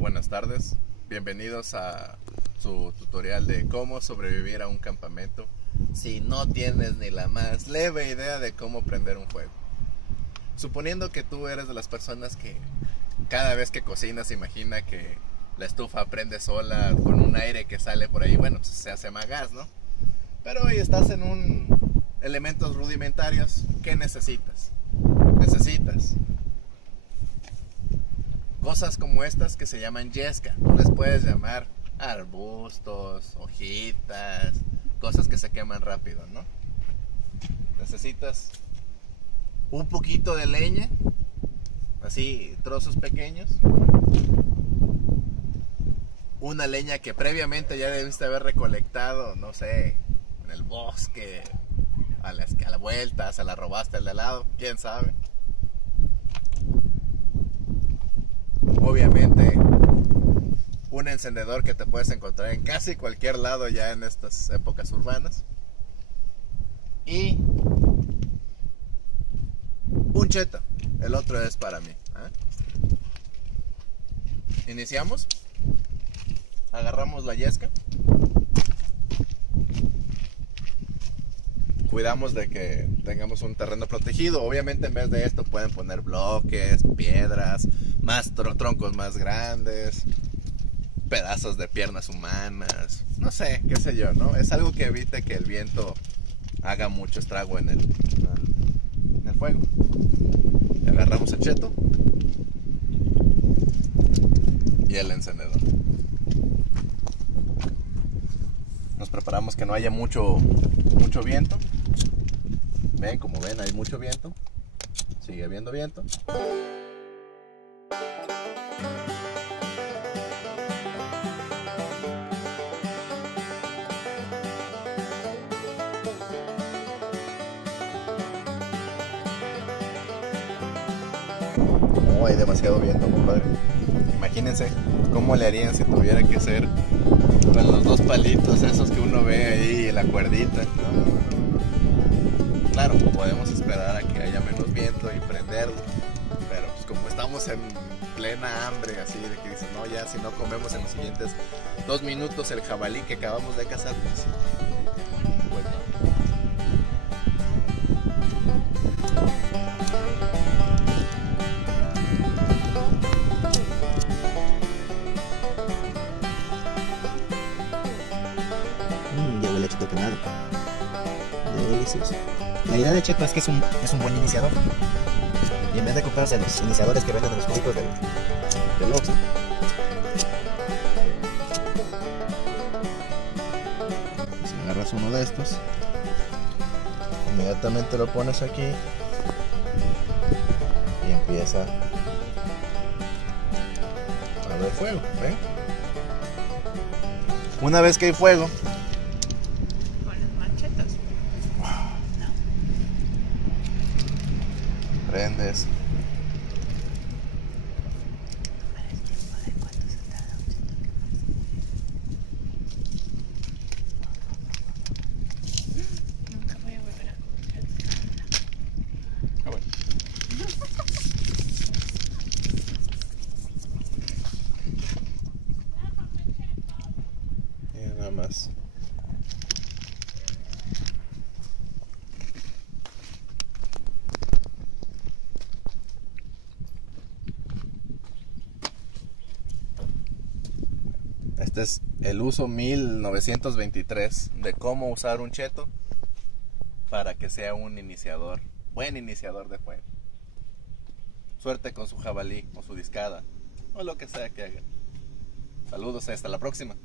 buenas tardes. Bienvenidos a su tutorial de cómo sobrevivir a un campamento si no tienes ni la más leve idea de cómo prender un fuego. Suponiendo que tú eres de las personas que cada vez que cocinas imagina que la estufa prende sola con un aire que sale por ahí, bueno, pues se hace más gas, ¿no? Pero hoy estás en elementos rudimentarios. ¿Qué necesitas? Necesitas cosas como estas que se llaman yesca. Tú les puedes llamar arbustos, hojitas, cosas que se queman rápido, ¿no? Necesitas un poquito de leña, así, trozos pequeños. Una leña que previamente ya debiste haber recolectado, no sé, en el bosque, a la vuelta, se la robaste al de al lado, quién sabe. Obviamente un encendedor que te puedes encontrar en casi cualquier lado ya en estas épocas urbanas. Y un cheto, el otro es para mí. Iniciamos. Agarramos la yesca. Cuidamos de que tengamos un terreno protegido. Obviamente en vez de esto pueden poner bloques, piedras, más troncos más grandes, pedazos de piernas humanas, no sé, qué sé yo, ¿no? Es algo que evite que el viento haga mucho estrago en el fuego. Agarramos el cheto y el encendedor. Nos preparamos que no haya mucho viento. Ven, como ven, hay mucho viento. Sigue habiendo viento. No, hay demasiado viento, compadre. Imagínense cómo le harían si tuviera que ser con los dos palitos esos que uno ve ahí, la cuerdita. Claro, podemos esperar a que haya menos viento y prenderlo, pero pues como estamos en plena hambre, así de que dicen, no, ya si no comemos en los siguientes 2 minutos el jabalí que acabamos de cazar, pues ya huele a cheto quemado. Delicioso. La idea de cheto es que es un buen iniciador. Y en vez de comprarse los iniciadores que venden en los cositos del Oxxo, si agarras uno de estos, inmediatamente lo pones aquí y empieza a haber fuego, ¿ven? Una vez que hay fuego, prendes. Nunca voy a volver a comer. Bueno. Y nada más. Este es el uso 1923 de cómo usar un cheto para que sea un iniciador, buen iniciador de fuego. Suerte con su jabalí o su discada o lo que sea que hagan. Saludos, hasta la próxima.